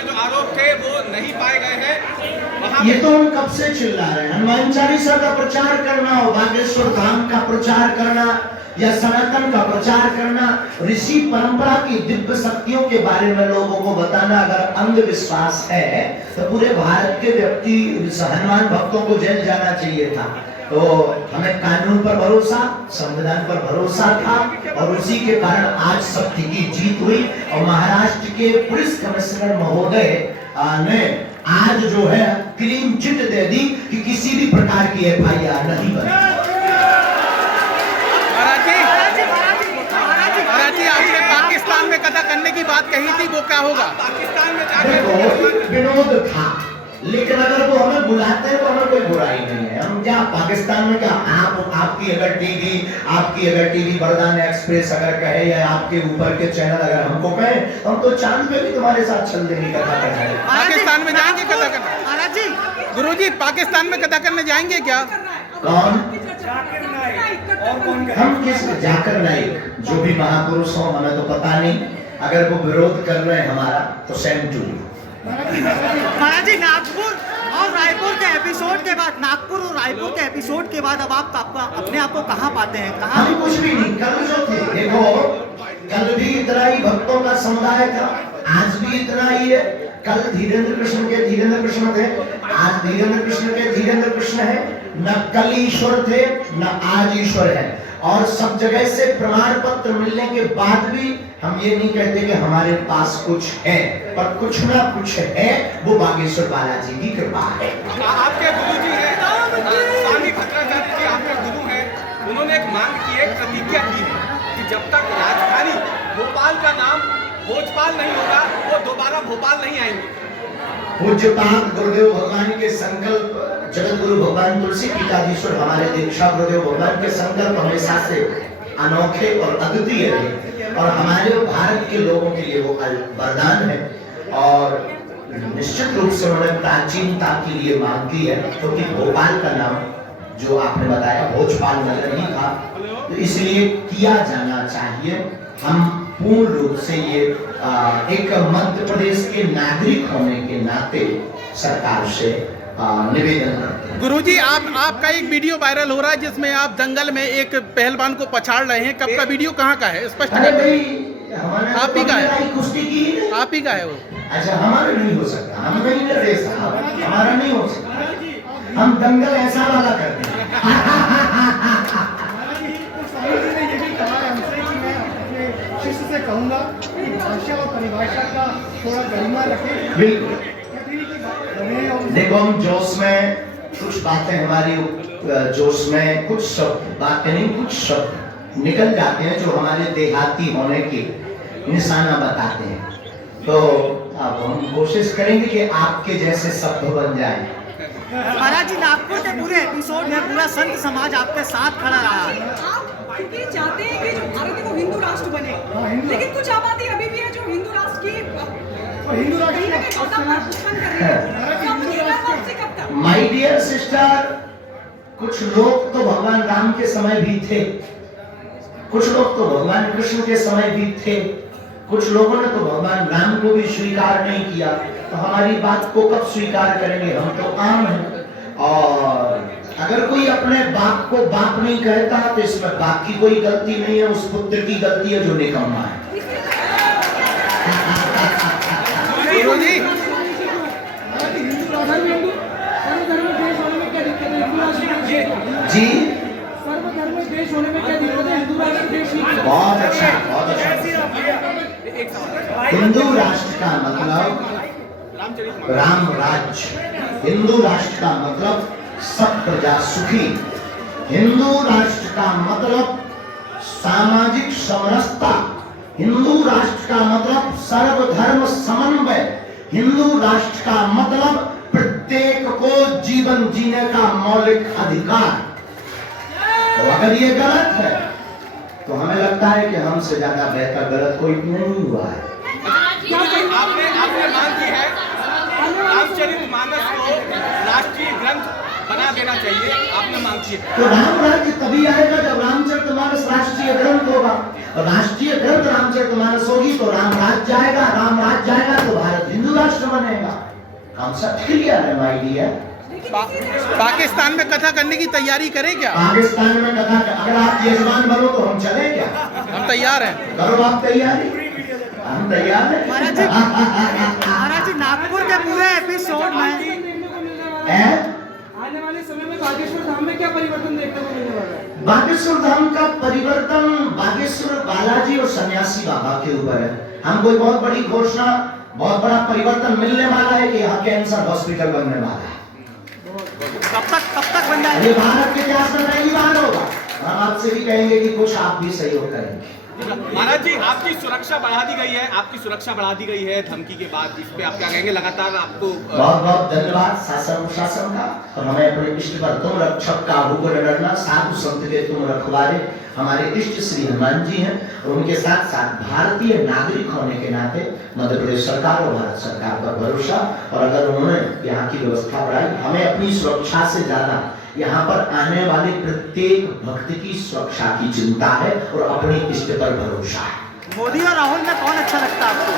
के जो आरोप थे वो नहीं पाए गए हैं। ये तो हम कब से चिल्ला रहे हैं। हनुमान चालीसा का प्रचार करना हो, बागेश्वर धाम का प्रचार करना या सनातन का प्रचार करना, ऋषि परंपरा की दिव्य शक्तियों के बारे में लोगों को बताना अगर अंधविश्वास है तो पूरे भारत के व्यक्ति हनुमान भक्तों को जेल जाना चाहिए था। तो हमें कानून पर भरोसा, संविधान पर भरोसा था और उसी के कारण आज सत्य की जीत हुई। और महाराष्ट्र के पुलिस कमिश्नर महोदय ने आज जो है क्लीन चिट दे दी कि किसी भी प्रकार की एफआईआर नहीं बनी। आपने पाकिस्तान में कथा करने की बात कही थी, वो क्या होगा? पाकिस्तान में देखो विनोद था, लेकिन अगर वो हमें बुलाते हैं तो हमें कोई बुराई नहीं है। हम क्या पाकिस्तान में क्या आपकी अगर टीवी वरदान एक्सप्रेस अगर कहे या आपके ऊपर के चैनल अगर हमको कहे तो हम तो चांद पे भी तुम्हारे साथ चल देंगे कथा करने। पाकिस्तान में जाएंगे कथा करने? महाराज जी, गुरुजी पाकिस्तान में कथा करने जाएंगे क्या? कौन? हम किस जाकर नाइक, जो भी महापुरुष हो हमें तो पता नहीं। अगर वो विरोध कर रहे हैं हमारा तो सेम टू यू। महाराज जी, नागपुर और रायपुर के एपिसोड के बाद अब आप अपने आप को कहाँ पाते हैं? कहाँ? हम कुछ भी नहीं, कल जो थे देखो, कल भी इतना ही भक्तों का समुदाय था, आज भी इतना ही है। कल धीरेन्द्र कृष्ण के धीरेन्द्र कृष्ण थे, आज धीरेन्द्र कृष्ण के धीरेन्द्र कृष्ण है। न कल ईश्वर थे न आज ईश्वर है। और सब जगह से प्रमाण पत्र मिलने के बाद भी हम ये नहीं कहते कि हमारे पास कुछ है, पर कुछ ना कुछ है, वो बागेश्वर बालाजी की कृपा है। आपके गुरु जी हैं, स्वामी भद्राचार्य जी आपके गुरु हैं, उन्होंने एक मांग की है, प्रतिज्ञा की है कि जब तक राजधानी भोपाल का नाम भोजपाल नहीं होगा वो दोबारा भोपाल नहीं आएंगे। पूज्यपाद गुरुदेव भगवान के संकल्प, जगत गुरु भगवान तुलसी पीठाधीश्वर हमारे दीक्षा गुरुदेव भगवान के संकल्प हमेशा से अनोखे और अद्वितीय है और हमारे भारत के लोगों के लिए वो वरदान है। और निश्चित रूप से उन्होंने प्राचीनता के लिए मांग की है, क्योंकि भोपाल का नाम जो आपने बताया भोजपाल नगर ही था, तो इसलिए किया जाना चाहिए। हम पूर्ण रूप से ये एक मध्य प्रदेश के नागरिक होने के नाते सरकार से निवेदन करते हैं। गुरुजी, आपका एक वीडियो वायरल हो रहा है जिसमें आप जंगल में एक पहलवान को पछाड़ रहे हैं, कब का वीडियो, कहाँ का है? स्पष्ट अरे भाई, आप ही का है? कुश्ती की आप ही का है वो? अच्छा, हमारा नहीं हो सकता, हम नहीं कर रहे साहब, हमारा नहीं हो सकता। हम दंगल ऐसा वाला करते हैं। शिष्य से कहूंगा कि भाषा और परिभाषा का थोड़ा गरिमा रखें। बिल्कुल। देखो, हम जोश में कुछ बातें हमारी जोश में कुछ शब्द बातें नहीं, कुछ शब्द निकल जाते हैं जो हमारे देहाती होने की निशाना बताते हैं। तो अब हम कोशिश करेंगे कि आपके जैसे शब्द बन जाए। महाराज जी, नागपुर के पूरे एपिसोड में पूरा संत समाज आपके साथ खड़ा रहा है। क्योंकि चाहते हैं कि जो भारत है वो हिंदू राष्ट्र बने, लेकिन कुछ आबादी अभी भी है जो हिंदू राष्ट्र की माय डियर सिस्टर, कुछ लोग तो भगवान राम के समय भी थे, कुछ लोग तो भगवान कृष्ण के समय भी थे, कुछ लोगों ने तो भगवान राम को भी स्वीकार नहीं किया। तो हमारी बात को कब स्वीकार करेंगे? हम तो आम हैं। और अगर कोई अपने बाप को बाप नहीं कहता तो इसमें बाप की कोई गलती नहीं है, उस पुत्र की गलती है जो निकम्मा है। जी, सर्वधर्म देश होने में क्या दिक्कत है? हिंदू राष्ट्र देश नहीं। बहुत अच्छा, बहुत अच्छा। हिंदू राष्ट्र का मतलब राम राज्य, हिंदू राष्ट्र का मतलब सब प्रजा सुखी, हिंदू राष्ट्र का मतलब सामाजिक समरसता, हिंदू राष्ट्र का मतलब सर्वधर्म समन्वय, हिंदू राष्ट्र का मतलब प्रत्येक को जीवन जीने का मौलिक अधिकार। तो अगर ये गलत है तो हमें लगता है कि हमसे ज्यादा बेहतर गलत कोई नहीं हुआ है। आपने मांग की है रामचरितमानस को राष्ट्रीय ग्रंथ बना देना चाहिए, आपने मांग की है। तो राम राज्य तभी आएगा जब रामचरितमानस राष्ट्रीय ग्रंथ होगा। और राष्ट्रीय ग्रंथ रामचरितमानस होगी तो राम राज जाएगा तो भारत हिंदू राष्ट्र बनेगा। कॉन्सेप्ट क्लियर है माय डियर। पाकिस्तान में कथा करने की तैयारी करें क्या? पाकिस्तान में कथा, अगर आप यजमान बनो तो हम चले क्या? हम तैयार हैं। करो आप तैयारी, हम तैयार हैं। महाराज जी नागपुर के पूरे एपिसोड में आने वाले समय में बागेश्वर धाम में क्या परिवर्तन देखने को मिलने वाला है? बागेश्वर धाम का परिवर्तन बागेश्वर बालाजी और सन्यासी बाबा के ऊपर है। हम कोई बहुत बड़ी घोषणा, बहुत बड़ा परिवर्तन मिलने वाला है कि यहाँ कैंसर हॉस्पिटल बनने वाला है। कब तक बन जाएगा? ये भारत के इतिहास में पहली बार होगा। हम आपसे भी कहेंगे कि कुछ आप भी सहयोग करेंगे। महाराज जी आपकी सुरक्षा बढ़ा दी गई है, आपकी सुरक्षा बढ़ा दी गई है धमकी के बाद, इस पे आप क्या कहेंगे? लगातार आपको बहुत बहुत धन्यवाद शासन प्रशासन का। और हमें अपने इष्ट पर तुम रक्षक काबू को न डरना, साधु संत के तुम रखवारे हमारे इष्ट श्री हनुमान जी हैं। और उनके साथ साथ भारतीय नागरिक होने के नाते मध्य प्रदेश सरकार और भारत सरकार पर भरोसा। और अगर उन्होंने यहाँ की व्यवस्था बढ़ाई, हमें अपनी सुरक्षा से ज्यादा यहाँ पर आने वाले प्रत्येक भक्त की सुरक्षा की चिंता है और अपने इष्ट पर भरोसा है। मोदी और राहुल में कौन अच्छा लगता है आपको?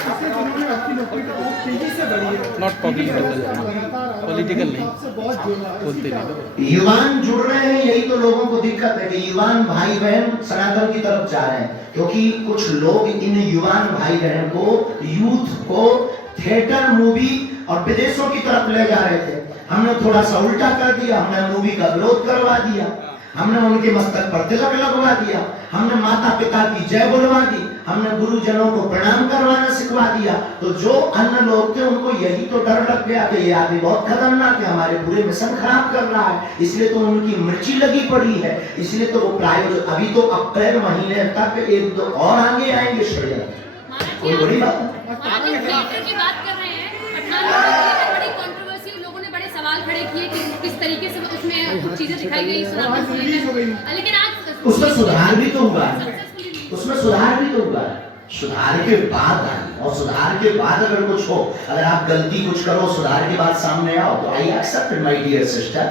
पिछले दिनों में आपकी लोकप्रियता बहुत तेजी से बढ़ी है। नॉट पॉलिटिकल नहीं बहुत बोलते नहीं। युवान जुड़ रहे हैं, यही तो लोगों को दिक्कत है कि युवान भाई बहन सनातन की तरफ जा रहे हैं। क्योंकि कुछ लोग इन युवान भाई बहन को, यूथ को थिएटर, मूवी और विदेशों की तरफ ले जा रहे थे। हमने थोड़ा सा उल्टा कर दिया, हमने मूवी का विरोध करवा दिया, हमने उनके मस्तक पर तिलक लगवा दिया, हमने माता पिता की जय बोलवा दी, हमने गुरुजनों को प्रणाम करवाना सिखवा दिया। तो जो अन्य लोग थे उनको यही तो डर लग गया कि ये आदमी बहुत खतरनाक है, हमारे पूरे मिशन खराब कर रहा है, इसलिए तो उनकी मिर्ची लगी पड़ी है। इसलिए तो वो प्रायोजक अभी तो अप्रैल महीने तक एक दो और आगे आएंगे षड्यंत्र। कोई बड़ी बात की बात कर रहे हैं, बड़ी कंट्रोवर्सी, लोगों ने बड़े सवाल खड़े किए कि किस तरीके से उसमें कुछ चीजें दिखाई गई, लेकिन आज उसमें सुधार भी तो हुआ है, उसमें सुधार भी तो हुआ है। सुधार के बाद और सुधार के बाद अगर कुछ हो, अगर आप गलती कुछ करो, सुधार के बाद सामने आओ तो I accept my dear sister.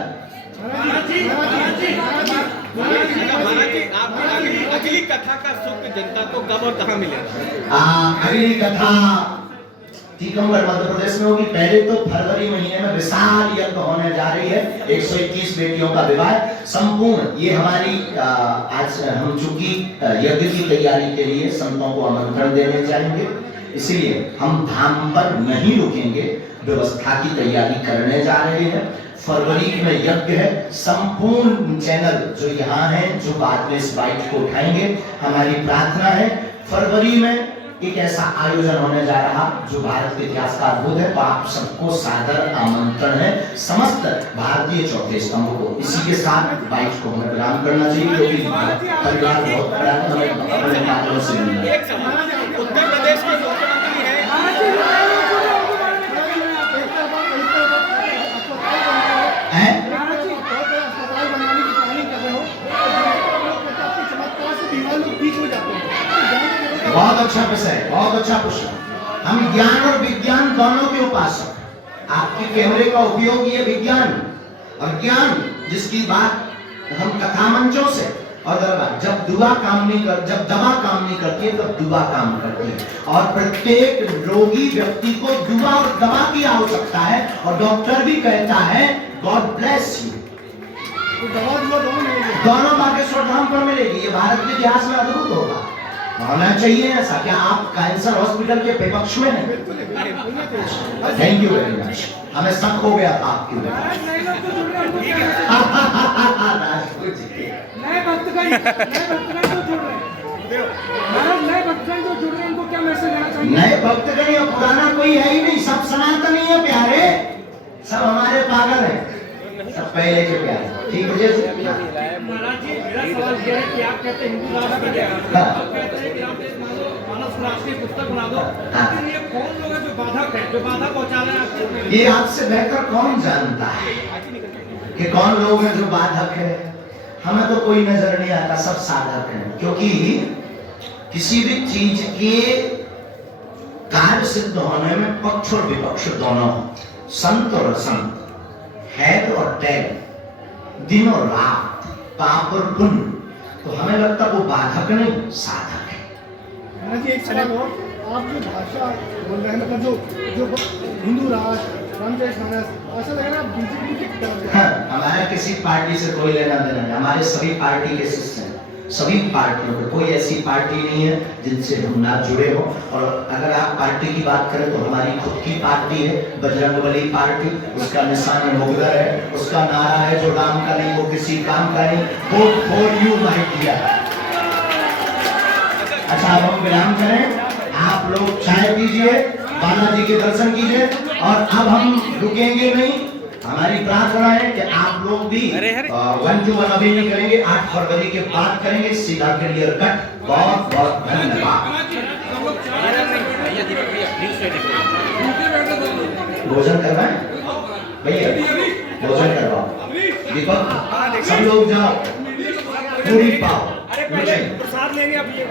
अगली कथा का सुख जनता को कब और कहाँ मिलेगा? अगली कथा टीकमगढ़ मध्य प्रदेश में होगी। पहले तो फरवरी महीने में विशाल यज्ञ होने जा रही है, 121 बेटियों का विवाह संपूर्ण। ये हमारी आज हम चूंकि यज्ञ की तैयारी के लिए संतों को आमंत्रण देने जाएंगे, इसलिए हम धाम पर नहीं रुकेंगे, व्यवस्था की तैयारी करने जा रहे हैं। फरवरी में यज्ञ है। संपूर्ण चैनल जो यहाँ हैं, जो बाद में इस बाइट को उठाएंगे, हमारी प्रार्थना है फरवरी में एक ऐसा आयोजन होने जा रहा जो भारत के इतिहास का अद्भुत है। तो आप सबको सादर आमंत्रण है, समस्त भारतीय चौथे स्तंभ को। इसी के साथ बाइट को हमें विराम करना चाहिए, क्योंकि परिवार बहुत बड़ा है, हमें अपने पात्रों से मिलना है। उत्तर प्रदेश के मुख्यमंत्री हैं, बहुत अच्छा विषय, बहुत अच्छा प्रश्न। हम ज्ञान और विज्ञान दोनों के उपासक। आपके कैमरे का उपयोग ये विज्ञान और ज्ञान, जिसकी बात हम कथा मंचों से, और जब दुआ काम नहीं कर, जब दवा काम नहीं करती है तब दुआ काम करती है। और प्रत्येक रोगी व्यक्ति को दुआ और दवा की आवश्यकता है, और डॉक्टर भी कहता है गॉड ब्लेस यू। दोनों बागेश्वर धाम पर मिलेगी। ये भारत के इतिहास में अद्भुत होगा, होना चाहिए ऐसा। क्या आप कैंसर हॉस्पिटल के विपक्ष में नहीं? Thank you very much. हमें शक हो गया था आपकी नए भक्तगण जो जुड़ रहे हैं उनको क्या मैसेज देना चाहिए? नए भक्तगण या पुराना कोई है ही नहीं, सब सनातनी है प्यारे, सब हमारे पागल हैं, सब पहले के प्यारे। ठीक है महाराज जी, मेरा सवाल यह है कि आप कहते हैं हिंदू राष्ट्र बने, आप कहते हैं कि मानव स्वराज की पुस्तक बना दो, लेकिन ये कौन लोग हैं जो बाधक है, जो बाधा पहुंचा रहे हैं आपको? ये आपसे बेहतर कौन जानता है कि कौन लोग हैं जो बाधक है? हमें तो कोई नजर नहीं आता, सब साधक हैं। क्योंकि किसी भी चीज के कार्य सिद्ध होने में पक्ष और विपक्ष दोनों, संत और असंत, हैड और टैग, दिन और रात, पाप और पुण्य, तो हमें लगता वो बाधक नहीं साधक है। महाराज जी एक सवाल और, आप जो भाषा बोल रहे हैं मतलब जो हिंदू राष्ट्र रामचरित मानस, ऐसा लग रहा है बीजेपी की तरफ जा रहे हैं। हमारा किसी पार्टी से कोई लेना देना नहीं, हमारे सभी पार्टी के शिष्य हैं, सभी पार्टियों के, कोई ऐसी पार्टी नहीं है जिनसे हम ना जुड़े हो। और अगर आप पार्टी की बात करें तो हमारी खुद की पार्टी है बजरंगबली पार्टी, उसका निशान मोगरा है, उसका नारा है जो राम का नहीं वो किसी काम का नहीं, vote for you my dear. अच्छा अब हम विराम करें, आप लोग चाय पीजिए, बालाजी के दर्शन कीजिए, और अब हम रुकेंगे नहीं। हमारी प्रार्थना है कि आप लोग भी 1-1 अभी नहीं करेंगे, 8 फरवरी के बाद करेंगे, सीधा क्लियर कट। बहुत बहुत धन्यवाद। भोजन करना है भैया, भोजन करवाओ। दीपक सब लोग जाओ, पूरी पाओ। प्रसाद लेंगे अभी।